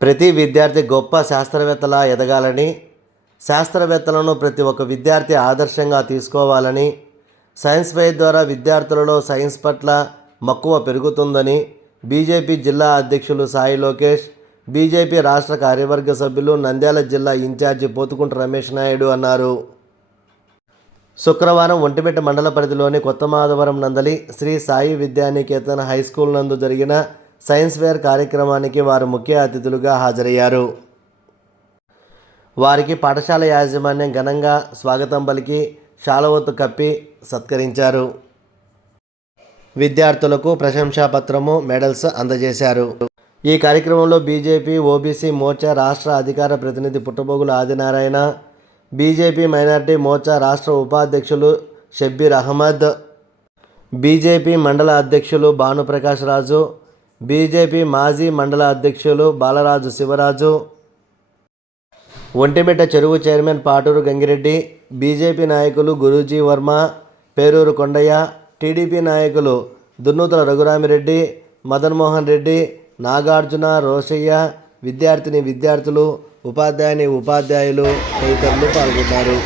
ప్రతి విద్యార్థి గొప్ప శాస్త్రవేత్తలా ఎదగాలని శాస్త్రవేత్తలను ప్రతి ఒక్క విద్యార్థి ఆదర్శంగా తీసుకోవాలని సైన్స్ ఫెయిర్ ద్వారా విద్యార్థులలో సైన్స్ పట్ల మక్కువ పెరుగుతుందని బీజేపీ జిల్లా అధ్యక్షులు సాయి లోకేష్ బీజేపీ రాష్ట్ర కార్యవర్గ సభ్యులు నంద్యాల జిల్లా ఇన్ఛార్జి పోతుకుంట రమేష్ నాయుడు అన్నారు. శుక్రవారం ఒంటిమిట్ట మండల పరిధిలోని కొత్త మాధవరం నందలి శ్రీ సాయి విద్యానికేతన్ హై స్కూల్ నందు జరిగిన సైన్స్ ఫేర్ కార్యక్రమానికి వారు ముఖ్య అతిథులుగా హాజరయ్యారు. వారికి పాఠశాల యాజమాన్యం ఘనంగా స్వాగతం పలికి శాలవత్తు కప్పి సత్కరించారు. విద్యార్థులకు ప్రశంసాపత్రము మెడల్స్ అందజేశారు. ఈ కార్యక్రమంలో బీజేపీ ఓబీసీ మోర్చా రాష్ట్ర అధికార ప్రతినిధి పుట్టబోగుల ఆదినారాయణ బీజేపీ మైనార్టీ మోర్చా రాష్ట్ర ఉపాధ్యక్షులు షబ్బీర్ అహ్మద్ బీజేపీ మండల అధ్యక్షులు భానుప్రకాష్ రాజు బీజేపీ మాజీ మండల అధ్యక్షులు బాలరాజు శివరాజు ఒంటిమిట్ట చెరువు చైర్మన్ పాటూరు గంగిరెడ్డి బీజేపీ నాయకులు గురూజీ వర్మ పేరూరు కొండయ్య టీడీపీ నాయకులు దున్నూతల రఘురామిరెడ్డి మదన్మోహన్ రెడ్డి నాగార్జున రోషయ్య విద్యార్థిని విద్యార్థులు ఉపాధ్యాయుని ఉపాధ్యాయులు తదితరులు పాల్గొన్నారు.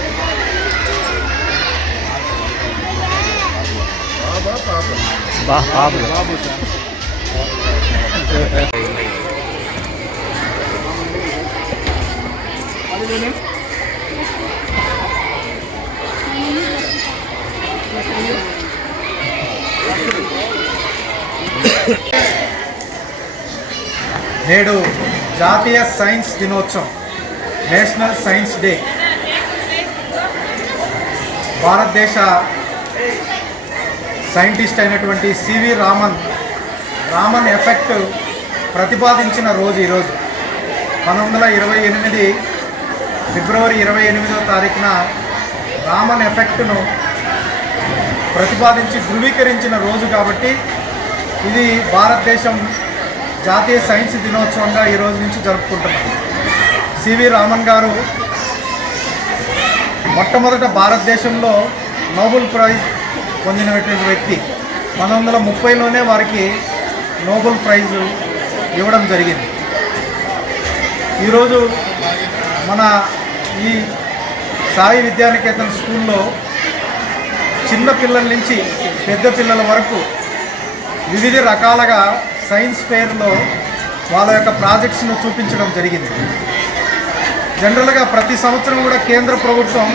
నేడు జాతీయ సైన్స్ దినోత్సవం నేషనల్ సైన్స్ డే. భారతదేశ సైంటిస్ట్ అయినటువంటి C V Raman Raman effect ప్రతిపాదించిన రోజు ఈరోజు. పంతొమ్మిది వందల ఇరవై ఎనిమిది ఫిబ్రవరి ఇరవై ఎనిమిదవ తారీఖున రామన్ ఎఫెక్ట్ను ప్రతిపాదించి ధృవీకరించిన రోజు కాబట్టి ఇది భారతదేశం జాతీయ సైన్స్ దినోత్సవంగా ఈ రోజు నుంచి జరుపుకుంటున్నాం. సివి రామన్ గారు మొట్టమొదట భారతదేశంలో నోబెల్ ప్రైజ్ పొందినటువంటి వ్యక్తి. పంతొమ్మిది వందల ముప్పైలోనే వారికి నోబెల్ ప్రైజ్ ఇవ్వడం జరిగింది. ఈరోజు మన ఈ సాయి విద్యానికేతన్ స్కూల్లో చిన్న పిల్లల నుంచి పెద్ద పిల్లల వరకు వివిధ రకాలుగా సైన్స్ ఫెయిర్లో వాళ్ళ యొక్క ప్రాజెక్ట్స్ను చూపించడం జరిగింది. జనరల్గా ప్రతి సంవత్సరం కూడా కేంద్ర ప్రభుత్వం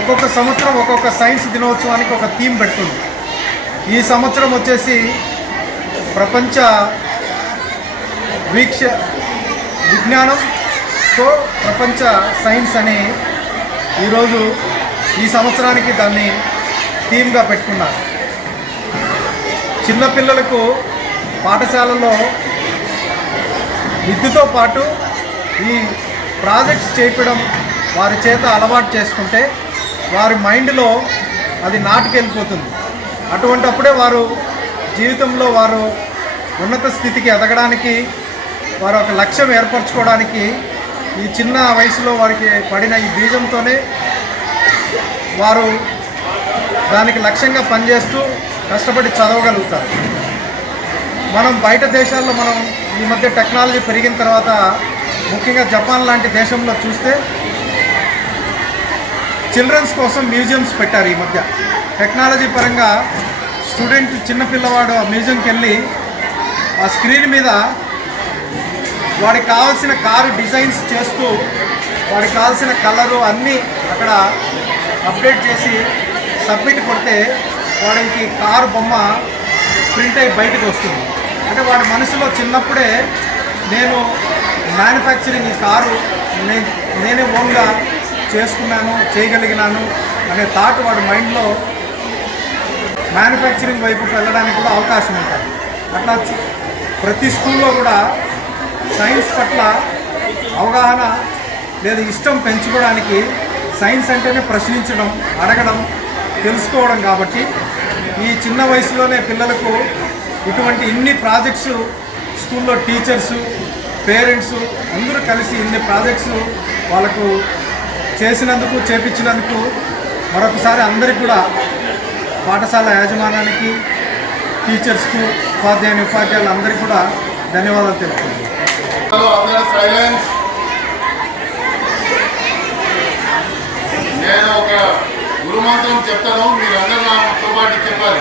ఒక్కొక్క సంవత్సరం ఒక్కొక్క సైన్స్ దినోత్సవానికి ఒక థీమ్ పెడుతుంది. ఈ సంవత్సరం వచ్చేసి ప్రపంచ వీక్ష విజ్ఞానం సో ప్రపంచ సైన్స్ అని ఈరోజు ఈ సంవత్సరానికి దాన్ని థీమ్గా పెట్టుకున్నారు. చిన్నపిల్లలకు పాఠశాలలో విద్యతో పాటు ఈ ప్రాజెక్ట్స్ చేపడం వారి చేత అలవాటు చేసుకుంటే వారి మైండ్లో అది నాటుకెళ్ళిపోతుంది. అటువంటప్పుడే వారు జీవితంలో వారు ఉన్నత స్థితికి ఎదగడానికి వారు ఒక లక్ష్యం ఏర్పరచుకోవడానికి ఈ చిన్న వయసులో వారికి పడిన ఈ బీజంతోనే వారు దానికి లక్ష్యంగా పనిచేస్తూ కష్టపడి చదవగలుగుతారు. మనం బయట దేశాల్లో మనం ఈ మధ్య టెక్నాలజీ పెరిగిన తర్వాత ముఖ్యంగా జపాన్ లాంటి దేశంలో చూస్తే చిల్డ్రన్స్ కోసం మ్యూజియంస్ పెట్టారు ఈ మధ్య. టెక్నాలజీ పరంగా స్టూడెంట్ చిన్నపిల్లవాడు ఆ మ్యూజియంకి వెళ్ళి ఆ స్క్రీన్ మీద వాడికి కావాల్సిన కారు డిజైన్స్ చేస్తూ వాడికి కావాల్సిన కలరు అన్నీ అక్కడ అప్డేట్ చేసి సబ్మిట్ కొడితే వాడికి కారు బొమ్మ ప్రింట్ అయి బయటకు వస్తుంది. అంటే వాడి మనసులో చిన్నప్పుడే నేను మ్యానుఫ్యాక్చరింగ్ ఈ కారు నేను నేనే ఓన్గా చేసుకున్నాను చేయగలిగినాను అనే థాట్ వాడి మైండ్లో మ్యానుఫ్యాక్చరింగ్ వైపుకి వెళ్ళడానికి కూడా అవకాశం ఉంటుంది. అట్లా ప్రతి స్కూల్లో కూడా సైన్స్ పట్ల అవగాహన లేదా ఇష్టం పెంచుకోవడానికి సైన్స్ అంటేనే ప్రశ్నించడం అడగడం తెలుసుకోవడం కాబట్టి ఈ చిన్న వయసులోనే పిల్లలకు ఇటువంటి ఇన్ని ప్రాజెక్ట్స్ స్కూల్లో టీచర్స్ పేరెంట్స్ అందరూ కలిసి ఇన్ని ప్రాజెక్ట్స్ వాళ్ళకు చేసినందుకు చేపించినందుకు మరొకసారి అందరికీ కూడా పాఠశాల యాజమాన్యానికి టీచర్స్కు ఉపాధ్యాయుని ఉపాధ్యాయులు అందరికీ కూడా ధన్యవాదాలు తెలుపుతున్నాను. హలో అందరూ సైలెన్స్ నేను ఒక గురుమంత్రం చెప్తాను మీరందరూ నాతో పాటు చెప్పాలి.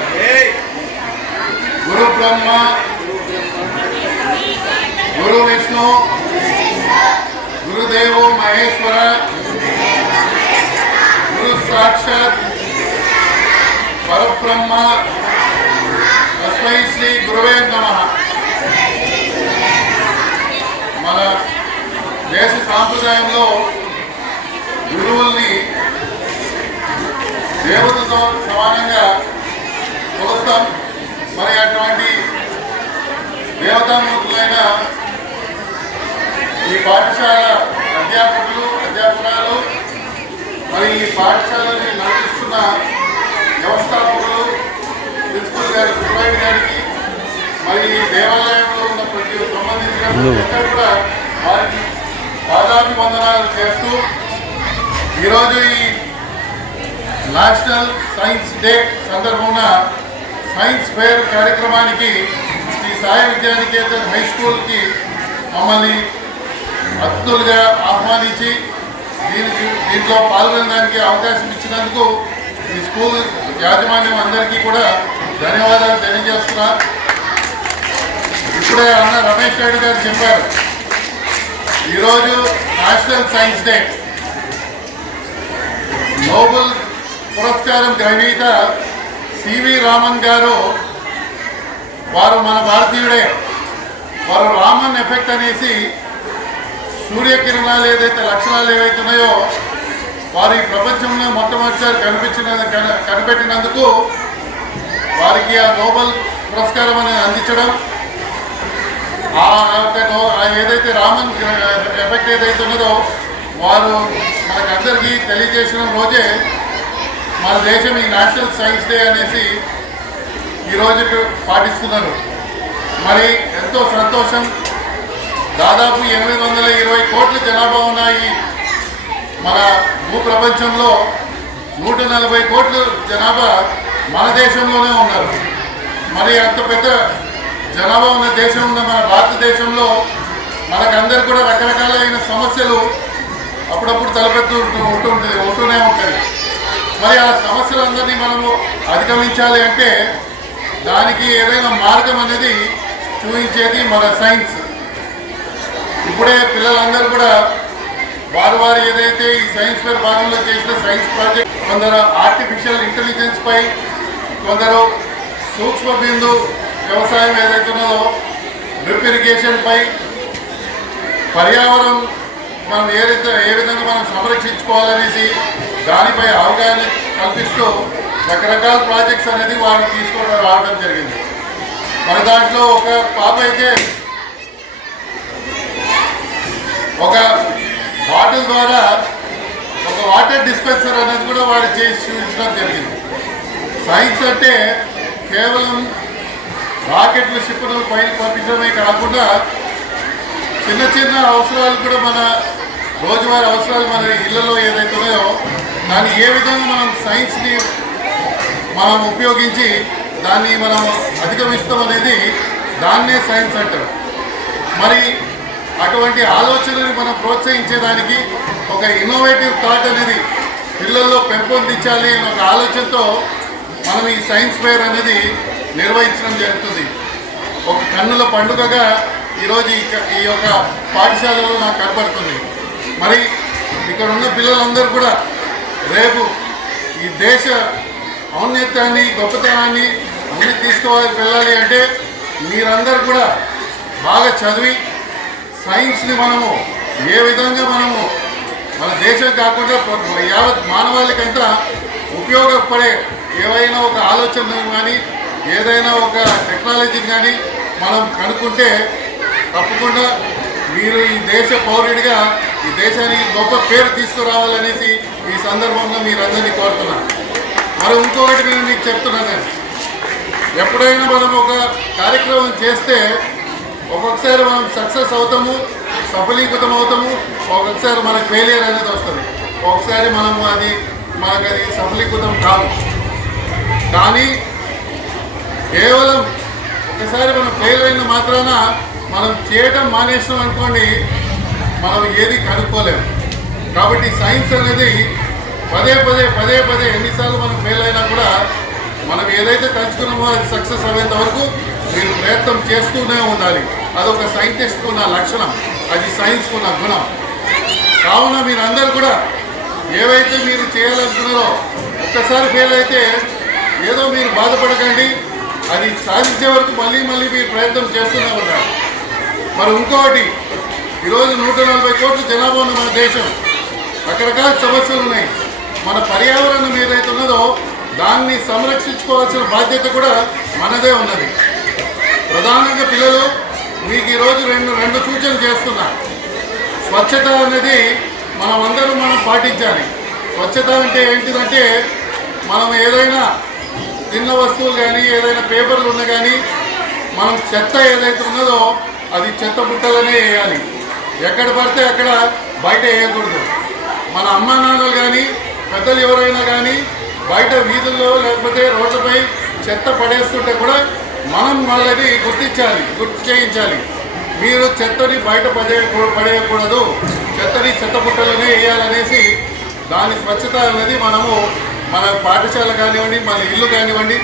గురు బ్రహ్మ గురు విష్ణు గురుదేవో మహేశ్వర గురు సాక్షాత్ పరబ్రహ్మ తస్మై శ్రీ గురువే నమః. మన దేశ సాంప్రదాయంలో గురువుల్ని దేవతతో సమానంగా కొలుస్తాం. మరి అటువంటి దేవతామూర్తులైన ఈ పాఠశాల అధ్యాపకులు అధ్యాపకురాలు మరి ఈ పాఠశాలని నడిపిస్తున్న వ్యవస్థాపకులు ప్రిన్సిపల్ గారి సుబ్రాయుడు గారికి మరి ఈ దేవాలయంలో ఉన్న ప్రతి సంబంధించిన కూడా వారికి పాదాభివందనాలు చేస్తూ ఈరోజు ఈ నేషనల్ సైన్స్ డే సందర్భంగా సైన్స్ ఫేర్ కార్యక్రమానికి శ్రీ సాయి విద్యానికేతన్ హై స్కూల్కి మమ్మల్ని అతిథులుగా ఆహ్వానించి దీనికి దీంట్లో పాల్గొనడానికి అవకాశం ఇచ్చినందుకు ఈ స్కూల్ యాజమాన్యం అందరికీ కూడా ధన్యవాదాలు తెలియజేస్తున్నా. ఇప్పుడే అన్న రమేష్ రెడ్డి గారు చెప్పారు. ఈరోజు నేషనల్ సైన్స్ డే. నోబెల్ పురస్కారం గ్రహీత సివి రామన్ గారు వారు మన భారతీయుడే. వారు రామన్ ఎఫెక్ట్ అనేసి సూర్యకిరణాలు ఏదైతే లక్షణాలు ఏవైతే ఉన్నాయో వారు ఈ ప్రపంచంలో మొట్టమొదటిసారి కనిపించిన కనిపెట్టినందుకు వారికి ఆ నోబెల్ పురస్కారం అనేది అందించడం ఆ యొక్క ఏదైతే రామన్ ఎఫెక్ట్ ఏదైతే ఉన్నదో వారు మనకందరికీ తెలియజేసిన రోజే మన దేశం ఈ నేషనల్ సైన్స్ డే అనేసి ఈరోజు పాటిస్తున్నారు. మరి ఎంతో సంతోషం. దాదాపు ఎనిమిది వందల ఇరవై కోట్ల జనాభా ఉన్నాయి. మన భూప్రపంచంలో నూట నలభై కోట్ల జనాభా మన దేశంలోనే ఉన్నారు. మరి అంత పెద్ద జనాభా ఉన్న దేశం ఉన్న మన భారతదేశంలో మనకందరు కూడా రకరకాలైన సమస్యలు అప్పుడప్పుడు తలపెడుతూ ఉంటూ- ఉంటుంటుంది ఉంటూనే ఉంటాయి మరి ఆ సమస్యలందరినీ మనము అధిగమించాలి అంటే దానికి ఏదైనా మార్గం అనేది చూపించేది మన సైన్స్. ఇప్పుడే పిల్లలందరూ కూడా వారు వారు ఏదైతే ఈ సైన్స్ ఫేర్ భాగంలో చేసిన సైన్స్ ప్రాజెక్ట్ కొందరు ఆర్టిఫిషియల్ ఇంటెలిజెన్స్ పై కొందరు సూక్ష్మ బిందు వ్యవసాయం ఏదైతే ఉన్నదో డ్రిప్ ఇరిగేషన్ పై పర్యావరణం మనం ఏ ఏ విధంగా మనం సంరక్షించుకోవాలనేసి దానిపై అవగాహన కల్పిస్తూ రకరకాల ప్రాజెక్ట్స్ అనేది వారిని తీసుకోవడం రావడం జరిగింది. మన దాంట్లో ఒక పాప అయితే ఒక బాటిల్ ద్వారా ఒక వాటర్ డిస్పెన్సర్ అనేది కూడా వాడు చేసి చూపించడం జరిగింది. సైన్స్ అంటే కేవలం రాకెట్లు క్షిపణులు పైన పంపించడమే కాకుండా చిన్న చిన్న అవసరాలు కూడా మన రోజువారీ అవసరాలు మన ఇళ్ళలో ఏదైతే ఉన్నాయో దాన్ని ఏ విధంగా మనం సైన్స్ని మనం ఉపయోగించి దాన్ని మనం అధిగమిస్తాం అనేది దాన్నే సైన్స్ అంటారు. మరి అటువంటి ఆలోచనని మనం ప్రోత్సహించేదానికి ఒక ఇన్నోవేటివ్ థాట్ అనేది పిల్లల్లో పెంపొందించాలి అనే ఒక ఆలోచనతో మనం ఈ సైన్స్ ఫేర్ అనేది నిర్వహించడం జరుగుతుంది. ఒక కన్నుల పండుగగా ఈరోజు ఈ ఈ యొక్క పాఠశాలలో నాకు కనబడుతుంది మరి ఇక్కడ ఉన్న పిల్లలందరూ కూడా రేపు ఈ దేశ ఔన్నత్యాన్ని గొప్పతనాన్ని ముందుకు తీసుకోవాలి వెళ్ళాలి అంటే మీరందరూ కూడా బాగా చదివి సైన్స్ని మనము ఏ విధంగా మనము మన దేశం కాకుండా యావత్ మానవాళికంతా ఉపయోగపడే ఏవైనా ఒక ఆలోచనలు కానీ ఏదైనా ఒక టెక్నాలజీని కానీ మనం కనుక్కుంటే తప్పకుండా మీరు ఈ దేశ పౌరుడిగా ఈ దేశానికి గొప్ప పేరు తీసుకురావాలనేసి ఈ సందర్భంగా మీరందరినీ కోరుతున్నాను. మరి ఇంకొకటి నేను మీకు చెప్తున్నాను. నేను ఎప్పుడైనా మనం ఒక కార్యక్రమం చేస్తే ఒక్కొక్కసారి మనం సక్సెస్ అవుతాము సఫలీకృతం అవుతాము ఒక్కొక్కసారి మనకు ఫెయిలియర్ అనేది వస్తుంది. ఒకసారి మనము అది మనకు అది సఫలీకృతం కాదు. కానీ కేవలం ఒకసారి మనం ఫెయిల్ అయిన మాత్రాన మనం చేయటం మానేసినాం అనుకోండి మనం ఏది కనుక్కోలేము కాబట్టి సైన్స్ అనేది పదే పదే పదే పదే ఎన్నిసార్లు మనం ఫెయిల్ అయినా కూడా మనం ఏదైతే తలుచుకున్నామో అది సక్సెస్ అయ్యేంత వరకు మీరు ప్రయత్నం చేస్తూనే ఉండాలి. అదొక సైంటిస్ట్కు ఉన్న లక్షణం. అది సైన్స్కు ఉన్న గుణం. కావున మీరందరూ కూడా ఏవైతే మీరు చేయాలనుకున్నారో ఒక్కసారి ఫెయిల్ అయితే ఏదో మీరు బాధపడకండి. అది సాధించే వరకు మళ్ళీ మళ్ళీ మీరు ప్రయత్నం చేస్తూనే ఉన్నారు మరి ఇంకొకటి ఈరోజు నూట నలభై కోట్ల జనాభా ఉన్న మన దేశం. రకరకాల సమస్యలు ఉన్నాయి. మన పర్యావరణం ఏదైతే ఉన్నదో దాన్ని సంరక్షించుకోవాల్సిన బాధ్యత కూడా మనదే ఉన్నది. ప్రధానంగా పిల్లలు మీకు ఈరోజు రెండు రెండు సూచనలు చేస్తున్నా. స్వచ్ఛత అనేది మనం అందరూ మనం పాటించాలి. స్వచ్ఛత అంటే ఏంటిదంటే మనం ఏదైనా తిన్న వస్తువులు కానీ ఏదైనా పేపర్లు ఉన్నా కానీ మనం చెత్త ఏదైతే ఉన్నదో అది చెత్త బుట్టలనే వేయాలి. ఎక్కడ పడితే అక్కడ బయట వేయకూడదు. మన అమ్మా నాన్నలు కానీ పెద్దలు ఎవరైనా కానీ బయట వీధుల్లో లేకపోతే రోడ్లపై చెత్త పడేస్తుంటే కూడా మనం వాళ్ళని గుర్తించాలి గుర్తు చేయించాలి. మీరు చెత్తని బయట పడే పడేయకూడదు. చెత్తని చెత్త పుట్టలనే వేయాలనేసి దాని స్వచ్ఛత అనేది మనము మన పాఠశాల కానివ్వండి మన ఇల్లు కానివ్వండి.